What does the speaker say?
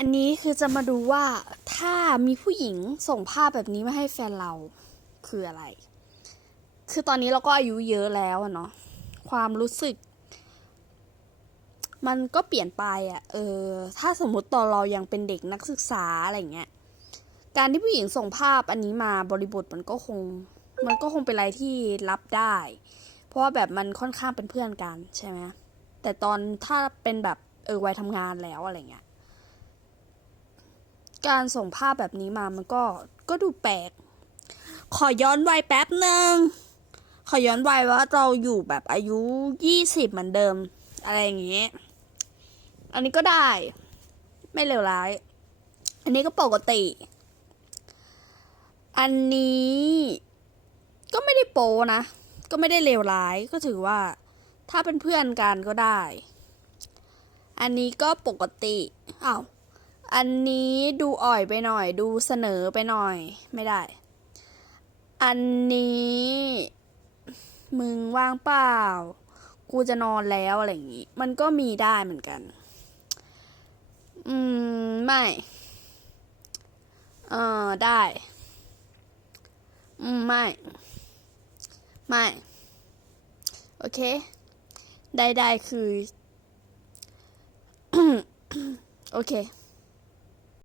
อันนี้คือจะมาดูว่าถ้ามีผู้หญิงส่งภาพแบบนี้มาให้แฟนเราคืออะไร คือตอนนี้เราก็อายุเยอะแล้วอะเนาะ ความรู้สึก มันก็เปลี่ยนไปอะเออ ถ้าสมมติตอนเรายังเป็นเด็กนักศึกษาอะไรเงี้ย การที่ผู้หญิงส่งภาพอันนี้มาบริบทมันก็คง มันก็คงเป็นอะไรที่รับได้ เพราะว่าแบบมันค่อนข้างเป็นเพื่อนกันใช่ไหมแต่ตอนถ้าเป็นแบบเออวัยทำงานแล้วอะไรเงี้ย การส่งภาพแบบนี้มามันก็ก็ดูแปลก ขอย้อนวัยแป๊บหนึ่ง ขอย้อนวัยว่าเราอยู่แบบอายุยี่สิบเหมือนเดิม อะไรอย่างเงี้ย อันนี้ก็ได้ ไม่เลวร้าย อันนี้ก็ปกติ อันนี้ก็ไม่ได้โปนะ ก็ไม่ได้เลวร้าย ก็ถือว่า ถ้าเป็นเพื่อนกันก็ได้ อันนี้ก็ปกติอ้าว อันนี้ดูอ่อยไปหน่อย ดูเสนอไปหน่อย ไม่ได้ อันนี้ มึงว่างเปล่า กูจะนอนแล้วอะไรอย่างงี้ มันก็มีได้เหมือนกัน อืม ไม่ เออได้ อืม ไม่ ไม่ โอเค ได้ได้คือ โอเค